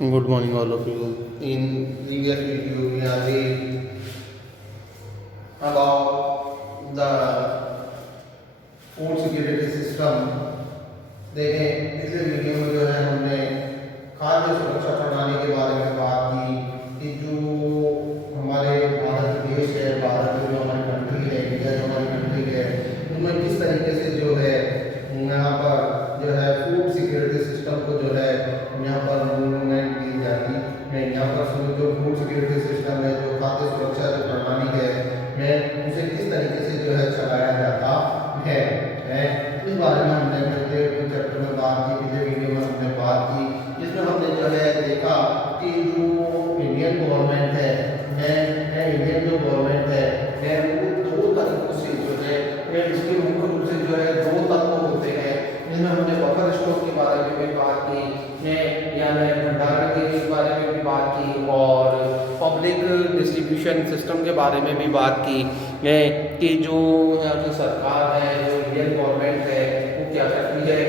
Good morning, all of you. In previous video, we have read about the food security system. देखें, पिछले video में जो है हमने खाद्य सुरक्षा प्रणाली के बारे में बात की कि जो हमारे भारत देश है, भारत में जो हमारी कंट्री है, इंडिया जो हमारी कंट्री है, उनमें किस तरीके से जो है यहाँ पर जो है फूड सिक्योरिटी सिस्टम को जो है यहाँ पर मूवमेंट दी जाती है। यहाँ पर जो फूड सिक्योरिटी सिस्टम है, जो खाद्य सुरक्षा जो प्रणाली है, उसे किस तरीके से जो है चलाया जाता है। इस बारे में हमने पिछले चैप्टर में बात की, पिछले वीडियो में हमने बात की, जिसमें हमने जो है देखा कि जो इंडियन गवर्नमेंट है, इंडियन जो गवर्नमेंट है वो दो तरीकों से जो है इसके मुख्य रूप से जो है दो तत्व होते हैं। जिसमें हमने बफर स्टॉक के बारे में भी बात की, यानी भंडारण के बारे में भी बात की, और पब्लिक डिस्ट्रीब्यूशन सिस्टम के बारे में भी बात की कि जो यहाँ की सरकार है, जो इंडियन गवर्नमेंट है, वो क्या करती है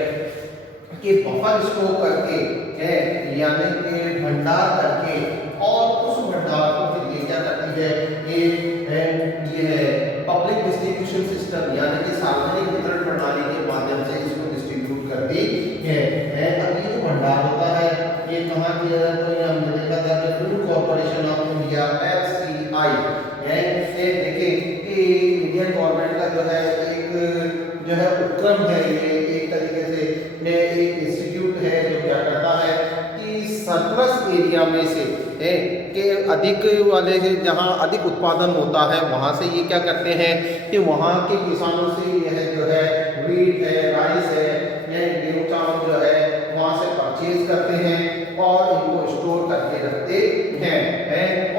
कि बफर स्टॉक करके यानी कि भंडार करके, और उस भंडार को फिर ये क्या करती है ये है पब्लिक डिस्ट्रीब्यूशन सिस्टम यानी कि सार्वजनिक वितरण प्रणाली के माध्यम से इसको डिस्ट्रीब्यूट करती है। अब ये जो भंडार होता है ये कहाँ किया जाता है? तो हमने देखा था कि food corporation of India FCI ये देखिए कि इंडियन गवर्नमेंट का जो है एक जो है उपक्रम है, ये एक तरीके से एक इंस्टीट्यूट है जो क्या करता है कि सरप्लस एरिया में से के अधिक वाले से जहाँ अधिक उत्पादन होता है वहाँ से ये क्या करते हैं कि वहाँ के किसानों से यह जो है वीट है, राइस है, गेहूं चावल जो है वहाँ से परचेज करते हैं और इनको स्टोर करके रखते हैं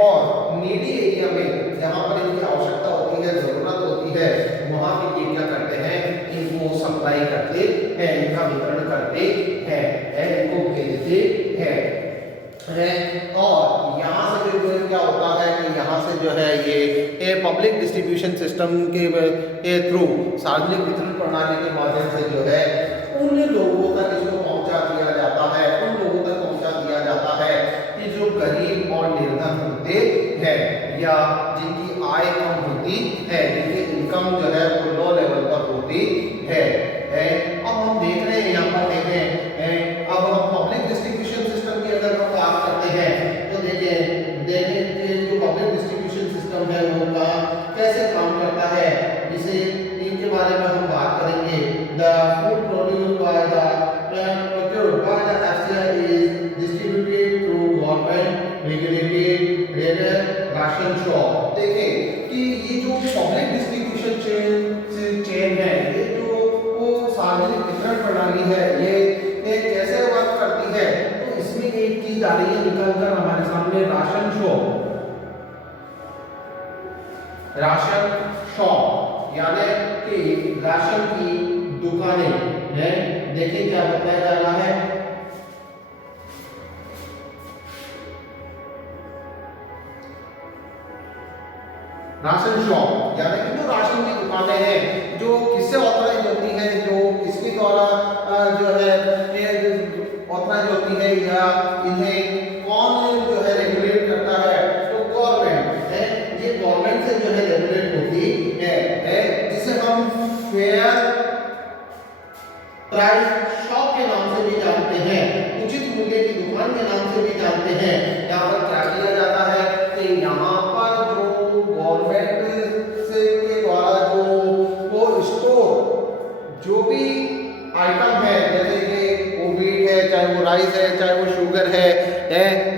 और नीडी एरिया में जहाँ पर इनकी आवश्यकता होती है, जरूरत होती है, वहाँ पे ये क्या करते हैं, इनको सप्लाई करते हैं, इनका वितरण करते हैं, इनको भेजते हैं। और यहाँ से जो क्या होता है कि यहाँ से जो है ये पब्लिक डिस्ट्रीब्यूशन सिस्टम के थ्रू सार्वजनिक वितरण प्रणाली के माध्यम से जो है उन लोगों तक इसको पहुँचा दिया जाता है, उन लोगों तक पहुँचा दिया जाता है कि जो गरीब और निर्धन होते हैं या जिनकी आय कम होती है, जिनकी इनकम जो है वो लो लेवल पर होती है। अब हम देख रहे हैं, यहाँ पर देखें, अब हम पब्लिक डिस्ट्रीब्यूशन सिस्टम की अगर हम बात करते हैं तो देखें कि जो पब्लिक डिस्ट्रीब्यूशन सिस्टम है वो कैसे काम करता है, जिसे इनके बारे में हम बात करेंगे। The food produced by the procured by the FCI is distributed through government regulated ration shop. देखें कि ये जो पब्लिक डिस्ट्रीब्यूशन चेन है, ये जो वो सार्वजनिक वितरण प्रणाली है, ये कैसे वर्क करती है, तो इसमें एक चीज आ रही है निकलकर हमारे सामने, राशन शॉप यानी कि राशन की दुकानें हैं। देखिए क्या बताया जा रहा है, राशन शॉप यानी कि जो राशन की दुकानें हैं जो किससे ऑथराइज होती है, जो किसके द्वारा जो है ऑथराइज होती है या इन्हें कौन जो है रेगुलेट करता है, तो गवर्नमेंट है। ये गवर्नमेंट से जो है रेगुलेट होती है जिसे हम फेयर प्राइस शॉप के नाम से भी जानते हैं, उचित मूल्य की दुकान के नाम से भी जानते हैं। यहाँ पर क्या किया जाता है कि यहाँ पर जो गवर्नमेंट से के द्वारा जो वो स्टोर जो भी आइटम है, जैसे कि वो वीट है, चाहे वो राइस है, चाहे वो शुगर है,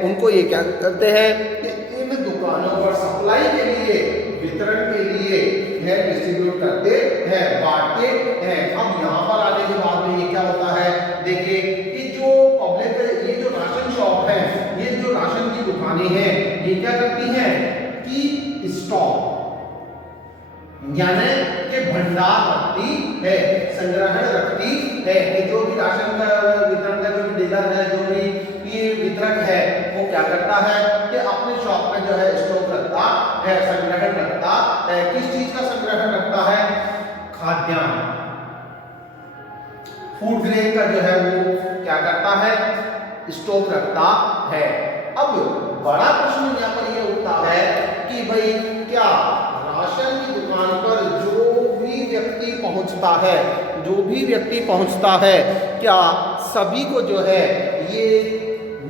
उनको ये क्या करते हैं कि इन दुकानों पर सप्लाई के लिए, वितरण के लिए डिस्ट्रीब्यूट करते हैं, बांटते हैं। अब यहाँ पर आने के बाद में ये क्या होता है, देखिए कि जो पब्लिक ये जो राशन शॉप है, ये जो राशन की दुकानें हैं, ये क्या करती हैं कि स्टॉक यानी कि भंडार रखती है, संग्रहण रखती है कि जो भी राशन का वितरण का जो भी डीलर है, जो भी ये वितरक है, वो क्या करता है कि अपने शॉप में जो है स्टॉक रखता है, संग्रहण रखता है। किस चीज का संग्रहण रखता है? खाद्यान्न, फूड ग्रेन का जो है वो क्या करता है स्टॉक रखता है। अब बड़ा प्रश्न यहाँ पर यह उठता है कि भाई क्या राशन की दुकान पर जो भी व्यक्ति पहुंचता है क्या सभी को जो है ये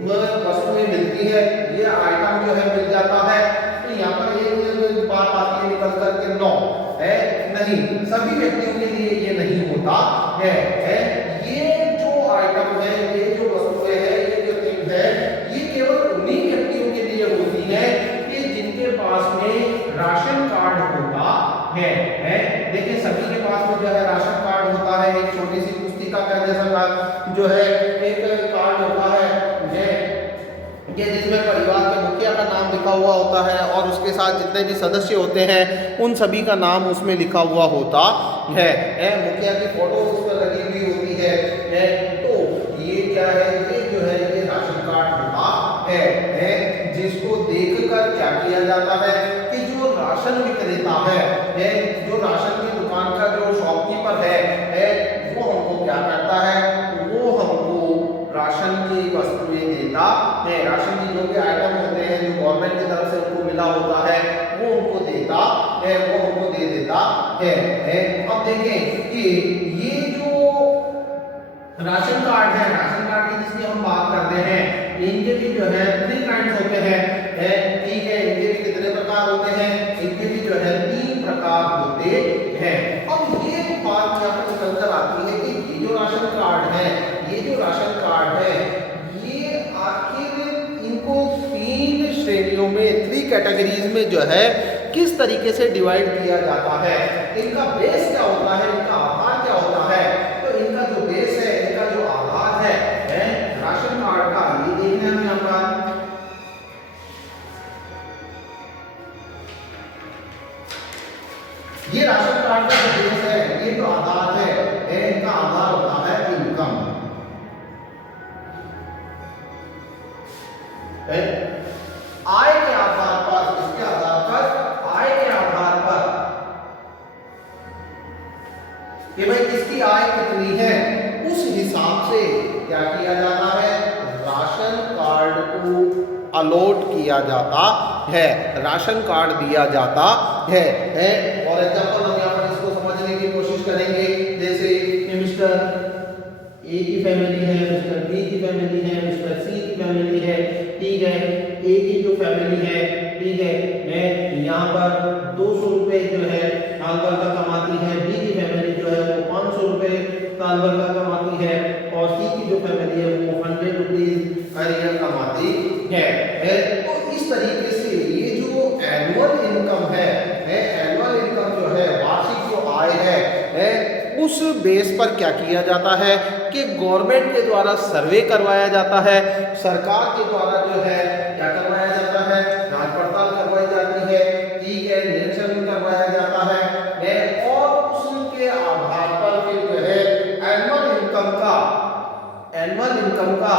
वस्तुएं मिलती है, ये आइटम जो है मिल जाता है? तो यहाँ पर एक बात आती है निकल करके नो है, नहीं, सभी व्यक्तियों के लिए ये नहीं होता है। ये जो आइटम है, ये जो वस्तुएं है, ये जो थिंग है, ये केवल उन्हीं व्यक्तियों के लिए होती है कि जिनके पास में राशन कार्ड होता है। देखिए सभी के पास में जो है राशन कार्ड होता है, एक छोटी सी पुस्तिका का जैसा जो है एक कार्ड होता है कि जिसमें परिवार के मुखिया का नाम लिखा हुआ होता है और उसके साथ जितने भी सदस्य होते हैं उन सभी का नाम उसमें लिखा हुआ होता है। मुखिया की फोटो उस पर लगी हुई होती है। तो ये क्या है, ये जो है ये राशन कार्ड होता है जिसको देखकर क्या किया जाता है कि जो राशन विक्रेता है, जो राशन की दुकान का जो शॉपकीपर है वो हमको क्या करता है, वो हमको राशन की वस्तुएं देता है। राशन की जो भी आइटम होते हैं जो गवर्नमेंट की तरफ से उनको मिला होता है वो उनको देता है, वो हमको दे देता है। अब देखें कि ये जो राशन कार्ड है, राशन कार्ड की जिसकी हम बात करते हैं, इनके भी जो है 3 काइंड्स होते हैं, ठीक है। इनके भी कितने प्रकार होते हैं? इनके भी जो है 3 प्रकार होते हैं। अब ये बात यहाँ पर निकल कर आती है कि ये जो राशन कार्ड है, ये जो राशन कार्ड है, ये आखिर इनको 3 श्रेणियों में 3 कैटेगरीज में जो है किस तरीके से डिवाइड किया जाता है? इनका बेस क्या होता है, इनका आधार क्या होता है? तो इनका जो बेस है, इनका जो आधार है राशन कार्ड का, ये देखना है यहाँ पर। ये राशन कार्ड का जो बेस है, ये जो आधार है इनका आधार होता है इनकम। आय के आधार पर, इसके आधार पर, आय के आधार पर कि भाई इसकी आय कितनी है, उस हिसाब से क्या किया जाता है, राशन कार्ड को अलॉट किया जाता है, राशन कार्ड दिया जाता है। और एग्जाम्पल हम यहाँ पर इसको समझने की कोशिश करेंगे। जैसे मिस्टर ए की फैमिली है, मिस्टर बी की फैमिली है, मिस्टर सी की फैमिली है, ठीक है। ए की जो फैमिली है, ठीक है, यहाँ पर 200 रुपए जो है साल भर का कमाती है, बी की फैमिली जो है वो 500 रुपए साल भर का कमाती है, और सी की जो फैमिली है वो 100 रुपीज हर ईयर कमाती है। तो इस तरीके से ये जो एनुअल इनकम है, एनुअल इनकम जो है, वार्षिक जो आय है, उस बेस पर क्या किया जाता है कि गवर्नमेंट के द्वारा सर्वे करवाया जाता है, सरकार के द्वारा जो है क्या करवाया जाता है, जांच पड़ताल करवाई जाती है, ठीक है, निरीक्षण करवाया जाता है, और उसके आधार पर फिर जो है एनुअल इनकम का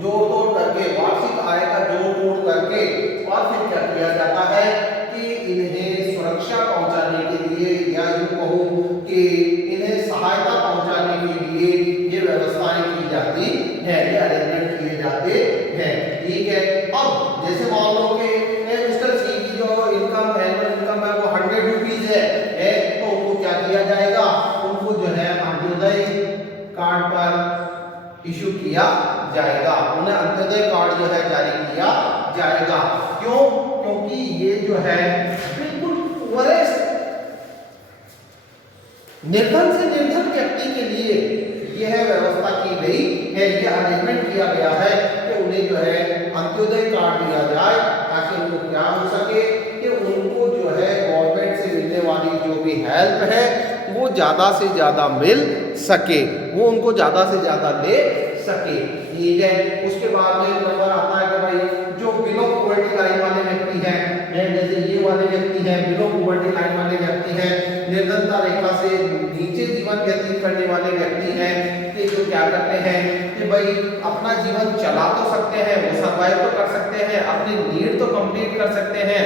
जोड़ तोड़ करके, वार्षिक आय का जोड़ तोड़ करके, और फिर क्या किया जाता है कि इन्हें सुरक्षा पहुंचाने के लिए, या यूं कहूं कि इन्हें सहायता पहुंचाने के लिए ये व्यवस्थाएं की जाती है, ये अरेंजमेंट किए जाते हैं, ठीक है। अब जैसे मान लो कि मिस्टर सी की जो इनकम है, इनकम है वो 100 रुपीज है, तो उनको क्या किया जाएगा, उनको जो है अंत्योदय कार्ड पर इशू किया जाएगा, उन्हें अंत्योदय कार्ड जो है जारी किया जाएगा। क्यों? क्योंकि ये जो है बिल्कुल वरिष्ठ निर्धन से निर्धन व्यक्ति के लिए यह व्यवस्था की गई है, यह अरेंजमेंट किया गया है कि उन्हें जो है अंत्योदय कार्ड दिया जाए, ताकि उनको क्या हो सके कि उनको जो है गवर्नमेंट से मिलने वाली जो भी हेल्प है वो ज़्यादा से ज़्यादा मिल सके, वो उनको ज़्यादा से ज़्यादा ले सके, ठीक है। उसके बाद में नंबर आता है कि भाई जो बिलो पॉवर्टी लाइन वाले व्यक्ति हैं, जैसे ये वाले व्यक्ति हैं, बिलो पॉवर्टी लाइन वाले व्यक्ति हैं, निर्धनता रेखा से नीचे जीवन व्यतीत करने वाले व्यक्ति हैं, कि जो क्या करते हैं कि भाई अपना जीवन चला तो सकते हैं, वो सर्वाइव तो कर सकते हैं, अपनी नीड तो कंप्लीट कर सकते हैं,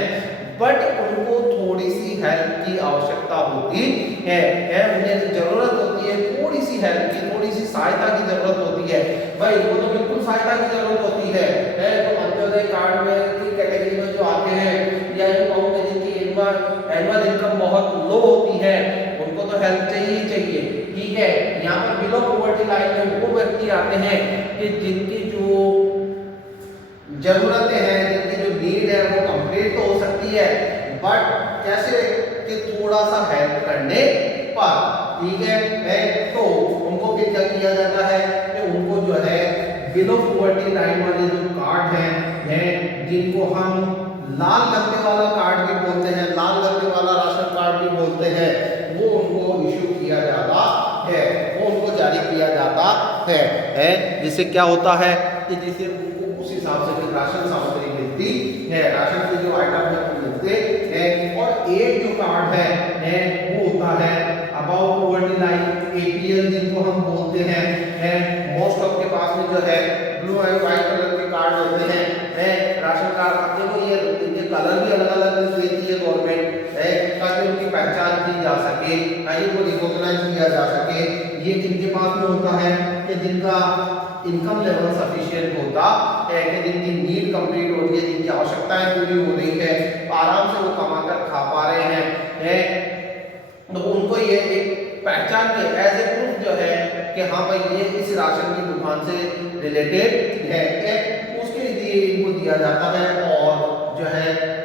बट उनको थोड़ी सी हेल्प की आवश्यकता होती है, उन्हें जरूरत होती है थोड़ी सी हेल्प की, थोड़ी सी सहायता की जरूरत होती होती है भाई, वो तो बिल्कुल सहायता की जरूरत होती है। तो अंत्योदय कार्ड में की कैटेगरी में जो आते हैं, या यूं कहूं कि जिनकी एनुअल इनकम बहुत लो होती है, उनको तो हेल्प चाहिए ही चाहिए, ठीक है। यहाँ पर बिलो पॉवर्टी लाइन में वो व्यक्ति आते हैं कि जिनकी जो जरूरतें हैं, जिनकी जो नीड है वो कंप्लीट तो हो सकती है, बट कैसे कि थोड़ा सा हेल्प करने पर, ठीक है। तो उनको फिर क्या किया जाता है कि उनको जो है बिलो पॉवर्टी लाइन वाले जो कार्ड हैं जिनको हम लाल गद्दे वाला कार्ड भी बोलते हैं, लाल गद्दे वाला राशन कार्ड भी बोलते हैं, वो उनको इश्यू किया जाता है, वो उनको जारी किया जाता है। जिससे क्या होता है कि जिससे उनको उस हिसाब से राशन सामग्री मिलती है, राशन के जो आइटम है वो मिलते हैं। और एक जो कार्ड है वो होता है अबव पॉवर्टी लाइन, एपीएल जिनको हम बोलते हैं। मोस्ट ऑफ के पास में जो है ब्लू एंड व्हाइट कलर के कार्ड होते हैं, राशन कार्ड। अब देखो ये इनके कलर भी अलग अलग देती है गवर्नमेंट, ताकि उनकी पहचान की जा सके, ताकि वो रिकॉग्नाइज किया जा सके। ये जिनके पास में होता है कि जिनका इनकम लेवल सफिशिएंट होता है, कि जिनकी नीड कंप्लीट हो रही है, जिनकी आवश्यकताएं पूरी हो रही है, आराम से वो कमा कर खा पा रहे हैं, तो उनको ये एक पहचान के एज ए प्रूफ जो है कि हाँ भाई ये इस राशन की दुकान से रिलेटेड है, उसके लिए इनको दिया जाता है। और जो है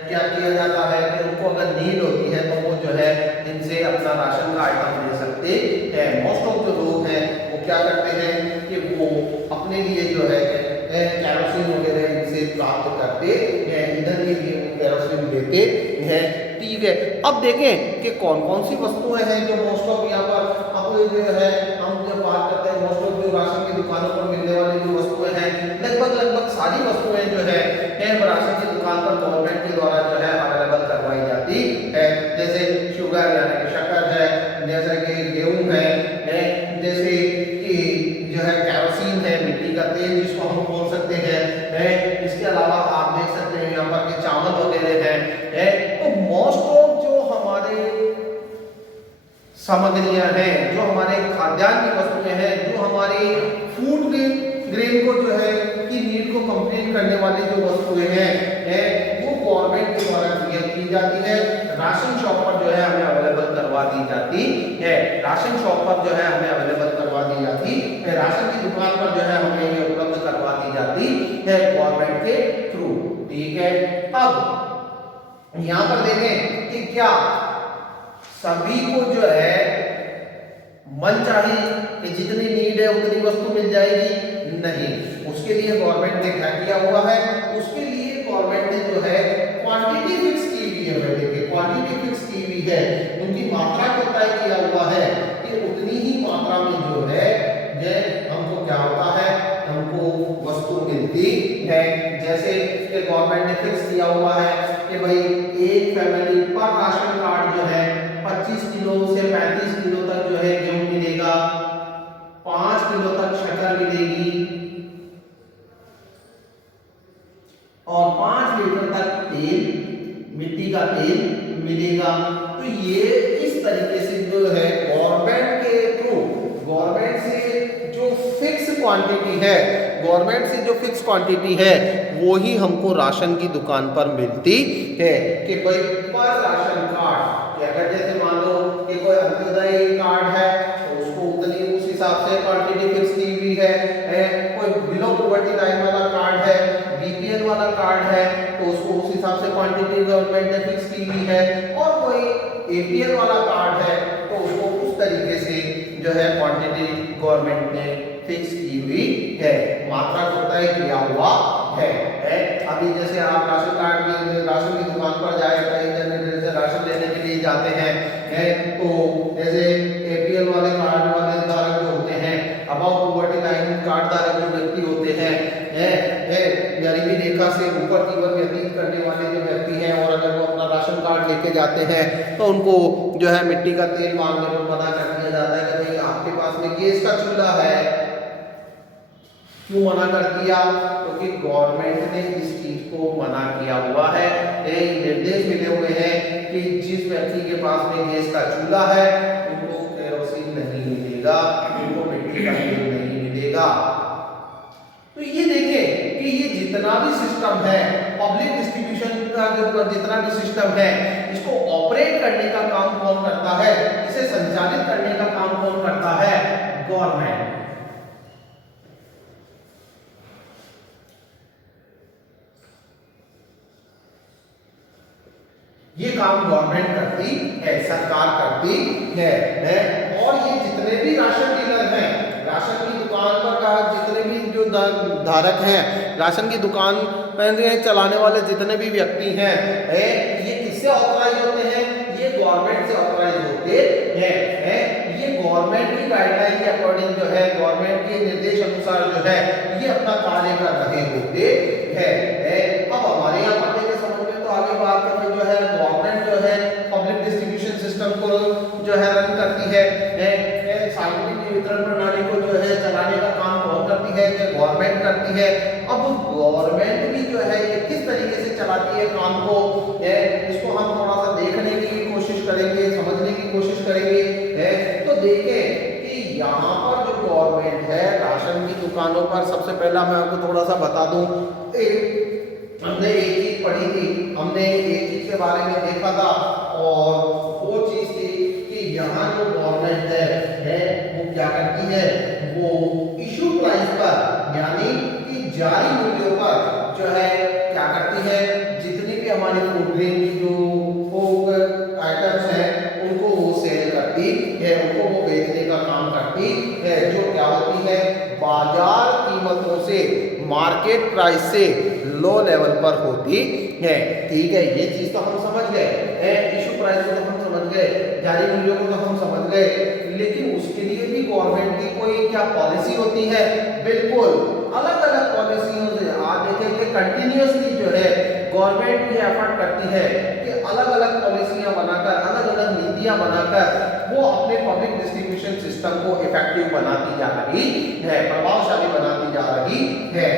क्या किया जाता है कि उनको अगर नीड होती है तो वो जो है इनसे अपना राशन का आइटम ले सकते हैं। मोस्ट ऑफ जो लोग हैं वो क्या करते हैं कि वो अपने लिए जो है कैरोसिन वगैरह इनसे प्राप्त करते हैं, ईंधन के लिए वो कैरोसिन लेते हैं, ठीक है। अब देखें कि कौन कौन सी वस्तुएं हैं जो मोस्ट ऑफ यहाँ पर अब जो है हम जब बात करते हैं मोस्ट ऑफ जो राशन की दुकानों पर मिलने वाली जो वस्तुएं हैं, लगभग सारी वस्तुएं जो है राशन की दुकान पर गवर्नमेंट के द्वारा जो है अवेलेबल करवाई जाती है। जैसे शुगर यानी कि शक्कर है, जैसे कि गेहूं है, जैसे कि जो है कैरोसिन है, मिट्टी का तेल जिसको हम बोल सकते हैं, इसके अलावा आप देख सकते हैं यहाँ पर कि चावल वगैरह है। तो मोस्ट ऑफ जो हमारे सामग्रियां हैं, जो हमारे खाद्यान्न की वस्तुएं हैं, जो हमारी फूड ग्रेन को जो है की नीड को कंप्लीट करने वाली जो वस्तुएं हैं वो गवर्नमेंट के द्वारा क्लियर की जाती है। राशन शॉप पर जो है हमें अवेलेबल करवा दी जाती है, राशन शॉप पर जो है हमें अवेलेबल करवा दी जाती है, राशन की दुकान पर जो है हमें ये उपलब्ध करवा दी जाती है गवर्नमेंट के थ्रू, ठीक है। अब यहाँ पर देखें कि क्या सभी को जो है मन चाहिए कि जितनी नीड है उतनी वस्तु मिल जाएगी? नहीं, उसके लिए गवर्नमेंट ने क्या किया हुआ है, उसके लिए गवर्नमेंट ने जो है क्वांटिटी फिक्स की हुई है। देखिए क्वांटिटी फिक्स की हुई है, उनकी मात्रा को तय किया हुआ है कि उतनी ही मात्रा में जो है हमको क्या होता है, हमको वस्तु मिलती है। जैसे कि गवर्नमेंट ने फिक्स किया हुआ है कि भाई एक फैमिली पर राशन कार्ड जो है 25 किलो से 35 किलो तक जो है गेहूं मिलेगा, 5 किलो तक शक्कर मिलेगी और 5 लीटर तक तेल, मिट्टी का तेल मिलेगा। तो ये इस तरीके से जो है गवर्नमेंट के थ्रू, गवर्नमेंट से जो फिक्स क्वांटिटी है, गवर्नमेंट से जो फिक्स क्वांटिटी है वो ही हमको राशन की दुकान पर मिलती है। कि भाई पर राशन कार्ड, अगर जैसे मान लो कि कोई अंत्योदय कार्ड है तो उसको उतनी उस हिसाब से क्वांटिटी फिक्स की हुई है। कोई बिलो पॉवर्टी लाइन वाला कार्ड है, बीपीएल वाला कार्ड है तो उसको उस हिसाब से क्वांटिटी गवर्नमेंट ने फिक्स की हुई है। और कोई एपीएल वाला कार्ड है तो उसको उस तरीके से जो है क्वांटिटी गवर्नमेंट ने फिक्स की हुई है, मात्रा को तय किया हुआ है। अभी जैसे आप राशन कार्ड की राशन की दुकान पर जाए, कई जन से राशन लेने के लिए जाते हैं, तो जैसे एपीएल वाले कार्ड वाले धारक जो होते हैं, अबव पॉवर्टी लाइन कार्ड धारक जो व्यक्ति होते हैं, गरीबी रेखा से ऊपर की ओर व्यतीत करने वाले जो व्यक्ति हैं, और अगर वो अपना राशन कार्ड लेके जाते हैं तो उनको जो है मिट्टी का तेल मांगने पर मना कर दिया जाता है कि भाई आपके पास में गैस का चूल्हा है। क्यों मना कर दिया? क्योंकि गवर्नमेंट ने इस चीज को मना किया हुआ है। निर्देश मिले हुए हैं कि जिस व्यक्ति के पास में गैस का चूल्हा है उनको केरोसिन नहीं मिलेगा, उनको मिट्टी का तेल नहीं मिलेगा। जितना भी सिस्टम है, पब्लिक डिस्ट्रीब्यूशन का जो जितना भी सिस्टम है, इसको ऑपरेट करने का काम कौन करता है, इसे संचालित करने का काम कौन करता है, गवर्नमेंट। ये काम गवर्नमेंट करती है, सरकार करती है। और ये जितने भी राशन डीलर हैं, राशन की दुकान पर का जितने भी जो धारक हैं, राशन की दुकान चलाने वाले जितने भी व्यक्ति हैं, ये किससे ऑथराइज होते हैं, ये गवर्नमेंट से ऑथराइज होते हैं। ये गवर्नमेंट की गाइडलाइन के अकॉर्डिंग जो है, गवर्नमेंट के निर्देश अनुसार जो है, ये अपना कार्य कर रहे होते हैं। अब हमारे यहाँ पढ़ने के समझ में तो आगे बात करते जो है, गवर्नमेंट जो है पब्लिक डिस्ट्रीब्यूशन सिस्टम को जो है रन करती है, सार्वजनिक वितरण प्रणाली को जो है चलाने का काम कौन करती है, गवर्नमेंट करती है। अब गवर्नमेंट भी जो है ये किस तरीके से चलाती है काम को, इसको हम थोड़ा सा देखने की कोशिश करेंगे, समझने की कोशिश करेंगे। तो देखें कि यहाँ पर जो गवर्नमेंट है, राशन की दुकानों पर सबसे पहला मैं आपको थोड़ा सा बता दूं, हमने एक चीज पढ़ी थी, हमने एक चीज के बारे में देखा था, और वो चीज थी कि यहाँ जो गवर्नमेंट है वो क्या करती है, वो इशू प्राइस पर यानी कि जारी मूल्यों पर जो है क्या करती है, जितनी भी हमारी फूड ग्रेन की जो आइटम्स हैं उनको वो सेल करती है, उनको वो बेचने का काम करती है, जो क्या होती है, बाजार कीमतों से, मार्केट प्राइस से लो लेवल पर होती है। ठीक है, ये चीज तो हम समझ गए, इशू प्राइस को तो हम समझ गए, जारी मूल्यों को तो हम समझ गए, लेकिन उसके लिए भी गवर्नमेंट की कोई क्या पॉलिसी होती है, बिल्कुल अलग अलग पॉलिसियों से आप देखेंगे कंटिन्यूअसली जो है गवर्नमेंट ये एफर्ट करती है कि अलग अलग पॉलिसियां बनाकर, अलग अलग नीतियां बनाकर वो अपने पब्लिक डिस्ट्रीब्यूशन सिस्टम को इफेक्टिव बनाती जा रही है, प्रभावशाली बनाती जा रही है।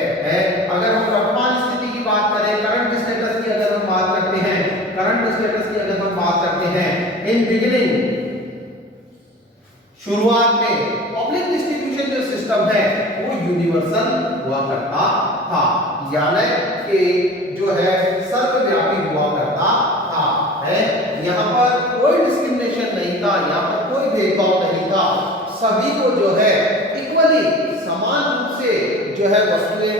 अगर हम वर्तमान स्थिति की बात करें, करंट स्टेटस की अगर हम बात करते हैं, करंट स्टेटस की अगर हम बात करते हैं, इन बिगिनिंग शुरुआत में पब्लिक डिस्ट्रीब्यूशन जो सिस्टम है वो यूनिवर्सल हुआ करता था, यानी कि जो है सर्वव्यापी हुआ करता था। यहाँ पर कोई डिस्क्रिमिनेशन नहीं था, यहाँ पर कोई भेदभाव नहीं था, सभी को जो है इक्वली समान रूप से जो है वस्तुएं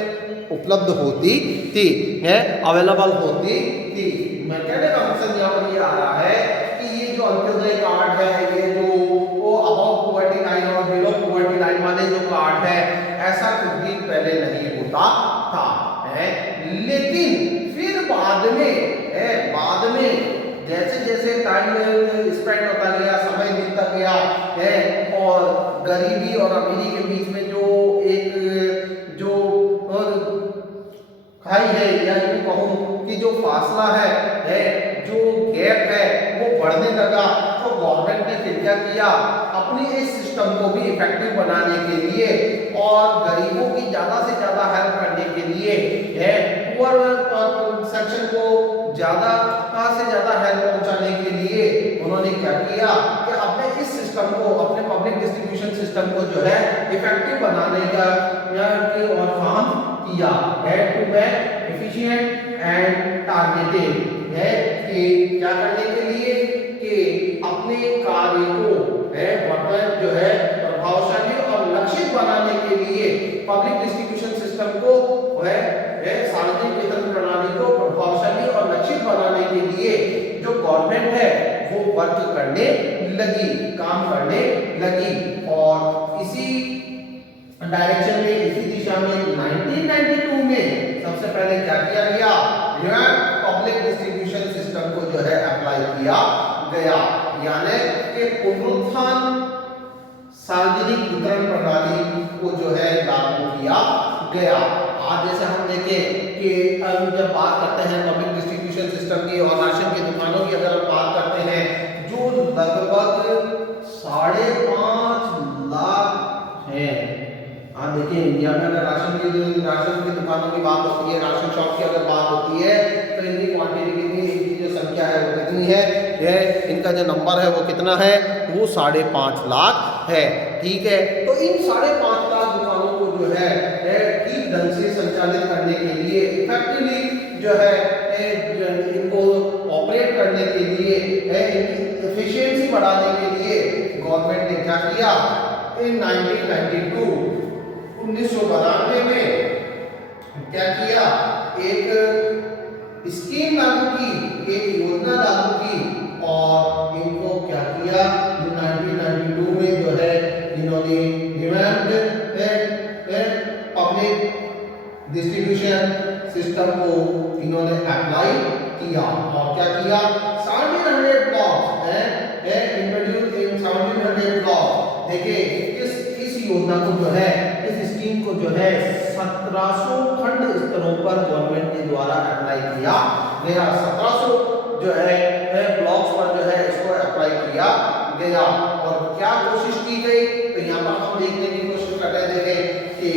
उपलब्ध होती थी, अवेलेबल होती थी। मैं कहने का मकसद यहाँ पर ये आ रहा है कि ये जो अंत्योदय कार्ड है, ये जो अबव पॉवर्टी लाइन और बिलो पॉवर्टी लाइन वाले जो कार्ड है, ऐसा कुछ भी पहले नहीं होता था, लेकिन फिर बाद में जैसे जैसे टाइम स्पेंड होता गया, समय बीतता गया और गरीबी और अमीरी के बीच में जो एक जो खाई है, या यूं कहूं कि जो फासला है, जो गैप है वो बढ़ने लगा, तो गवर्नमेंट ने फिर क्या किया, अपनी इस सिस्टम को भी इफेक्टिव बनाने के लिए और गरीबों की ज्यादा से ज्यादा हेल्प करने के लिए, पुअर सेक्शन को ज्यादा से ज्यादा हेल्प पहुंचाने के लिए उन्होंने क्या किया कि अपने इस सिस्टम को, अपने पब्लिक डिस्ट्रीब्यूशन सिस्टम को जो है इफेक्टिव बनाने का और काम किया, to make efficient and targeted, है कि क्या करने के लिए कि अपने कार्य को जो है प्रभावशाली और लक्षित बनाने के लिए पब्लिक डिस्ट्रीब्यूशन सिस्टम को सार्वजनिक वितरण प्रणाली को प्रभावशाली और लक्षित बनाने के लिए जो गवर्नमेंट है वो वर्क करने लगी, काम करने लगी। और इसी डायरेक्शन में, इसी दिशा में 1992 में सबसे पहले क्या किया गया, पब्लिक डिस्ट्रीब्यूशन सिस्टम को जो है अप्लाई किया गया, यानी कि पुनरुत्थान सार्वजनिक वितरण प्रणाली को जो है लागू किया गया। आज जैसे हम देखें कि अब जब बात करते हैं पब्लिक डिस्ट्रीब्यूशन सिस्टम की और राशन की दुकानों की अगर हम बात करते हैं, जो लगभग 5.5 लाख है। आप देखिए इंडिया में अगर राशन की दुकानों की बात होती है, राशन शॉप की अगर बात होती है, तो इनकी क्वांटिटी कितनी, इनकी जो संख्या है वो कितनी है, इनका जो नंबर है वो कितना है, वो 5.5 लाख है। ठीक है, तो इन 5.5 लाख दुकानों को जो जो है ठीक ढंग से संचालित करने के लिए, इफेक्टिवली जो है इनको ऑपरेट करने के लिए, इनकी एफिशिएंसी बढ़ाने के लिए गवर्नमेंट ने क्या किया, इन 1992 में क्या किया, एक स्कीम लागू की, एक योजना लागू की और इनको क्या किया, 1992 में जो है इन्होंने पब्लिक डिस्ट्रीब्यूशन सिस्टम को इन्होंने अप्लाई किया और क्या किया, 1700 ब्लॉक्स इंट्रोड्यूस इन 1700 ब्लॉक्स। देखिए इस योजना को जो है, इस स्कीम को जो है 1700 खंड स्तरों पर गवर्नमेंट के द्वारा अप्लाई किया गया। 1700 जो है ब्लॉक्स पर जो है इसको अप्लाई किया गया और क्या कोशिश की गई, तो यहाँ पर हम देखने की कोशिश कर रहे थे कि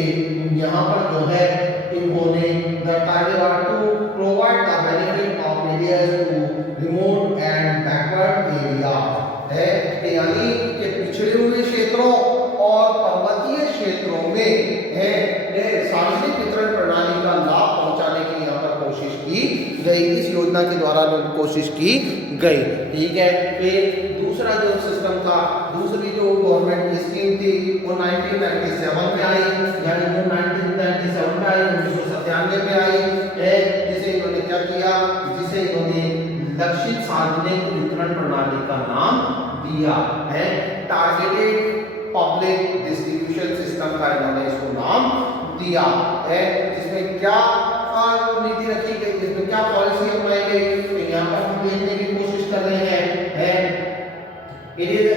यहाँ पर जो है इन्होंने the target are to provide the benefit of areas to remote and backward area है, यानी कि पिछड़े हुए क्षेत्रों और पर्वतीय क्षेत्रों में सार्वजनिक वितरण प्रणाली का लाभ पहुंचाने की यहाँ पर कोशिश की गई। इस योजना के द्वारा कोशिश की गई। ठीक है, फिर दूसरा जो सिस्टम था, दूसरी जो गवर्नमेंट की स्कीम थी वो 1997 में आई, यानी वो 1997 में आई, 1997 में आई है, जिसे इन्होंने क्या किया, जिसे इन्होंने लक्षित सार्वजनिक वितरण प्रणाली का नाम दिया है, टारगेटेड पब्लिक डिस्ट्रीब्यूशन सिस्टम का इन्होंने इसको नाम दिया है। जिसमें क्या नीति रखी गई, जिसमें क्या पॉलिसी अपनाई गई, तो यहाँ पर हम देखने की कोशिश कर रहे हैं इट इज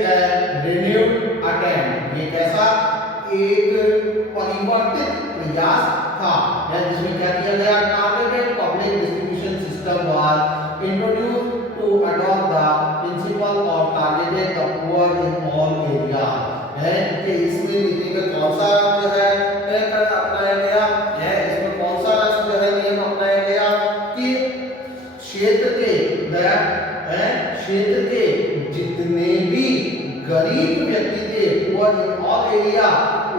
रिन्यूड अटेम्प्ट, ये कैसा एक परिवर्तित प्रयास था, जिसमें क्या किया गया, targeted public distribution system was introduced to adopt the principle of targeted the poor in all area है, कि इसमें नीति में कौन सा जो है अपनाया गया है, इसमें कौन सा जो है नियम अपनाया गया कि क्षेत्र के जितने भी गरीब व्यक्ति थे, पुअर इन ऑल एरिया,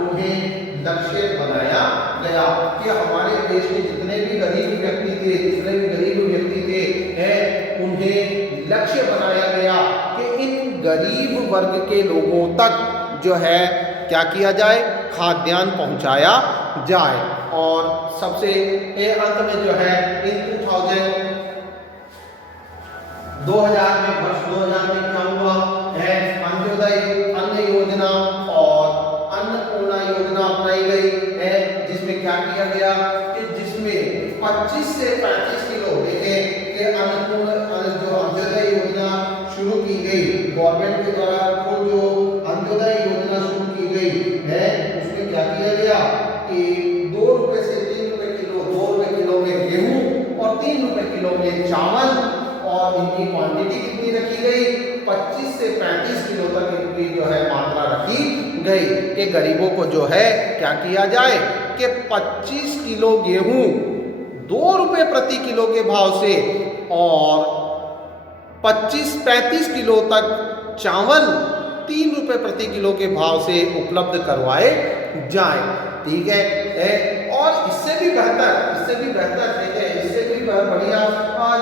उन्हें लक्ष्य बनाया गया कि हमारे देश के जितने भी गरीब व्यक्ति थे उन्हें लक्ष्य बनाया गया कि इन गरीब वर्ग के लोगों तक जो है क्या किया जाए, खाद्यान्न पहुंचाया जाए। और सबसे अंत में जो है इन 2000 में, वर्ष 2000 में क्या हुआ है, अंत्योदय अन्न योजना और अन्नपूर्णा योजना अपनाई गई है, जिसमें क्या किया गया कि जिसमें 25 से 35 किलो, देखें कि अन्नपूर्णा जो अंत्योदय योजना शुरू की गई गवर्नमेंट के द्वारा, तो जो अंत्योदय योजना शुरू की गई है उसमें क्या किया गया कि 2 रुपए से 3 रुपए किलो, 2 रुपए किलो में गेहूं और 3 रुपए किलो में चावल, और इनकी क्वांटिटी कितनी रखी गई, 25 से 35 किलो तक इनकी जो है मात्रा रखी गई कि गरीबों को जो है क्या किया जाए कि 25 किलो गेहूं 2 रुपए प्रति किलो के भाव से और 25-35 किलो तक चावल 3 रुपए प्रति किलो के भाव से उपलब्ध करवाए जाएं। ठीक है, और इससे भी बेहतर देखिए, इससे भी बढ़िया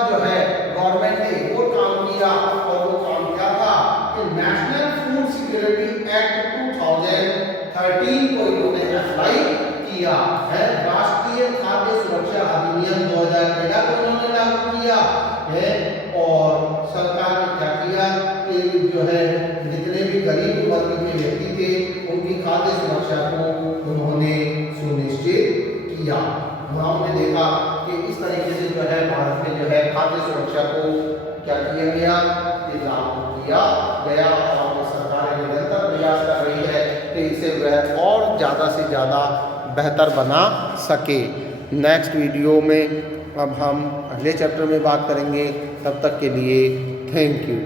जो है गवर्नमेंट ने वो काम किया, और वो काम क्या था कि नेशनल फूड सिक्योरिटी एक्ट 2013 को इन्होंने अप्लाई किया है, राष्ट्रीय खाद्य सुरक्षा अधिनियम 2013 को इन्होंने लागू किया है, और सरकार ने क्या किया कि जो है जितने भी गरीब वर्ग के व्यक्ति थे उनकी खाद्य सुरक्षा को उन्होंने सुनिश्चित किया। हमने देखा कि इस तरीके से जो है भारत में जो है खाद्य सुरक्षा को क्या किया गया, कि लागू किया गया, और सरकार निरंतर प्रयास कर रही है कि इसे वह और ज़्यादा से ज़्यादा बेहतर बना सके। नेक्स्ट वीडियो में अब हम अगले चैप्टर में बात करेंगे, तब तक के लिए थैंक यू।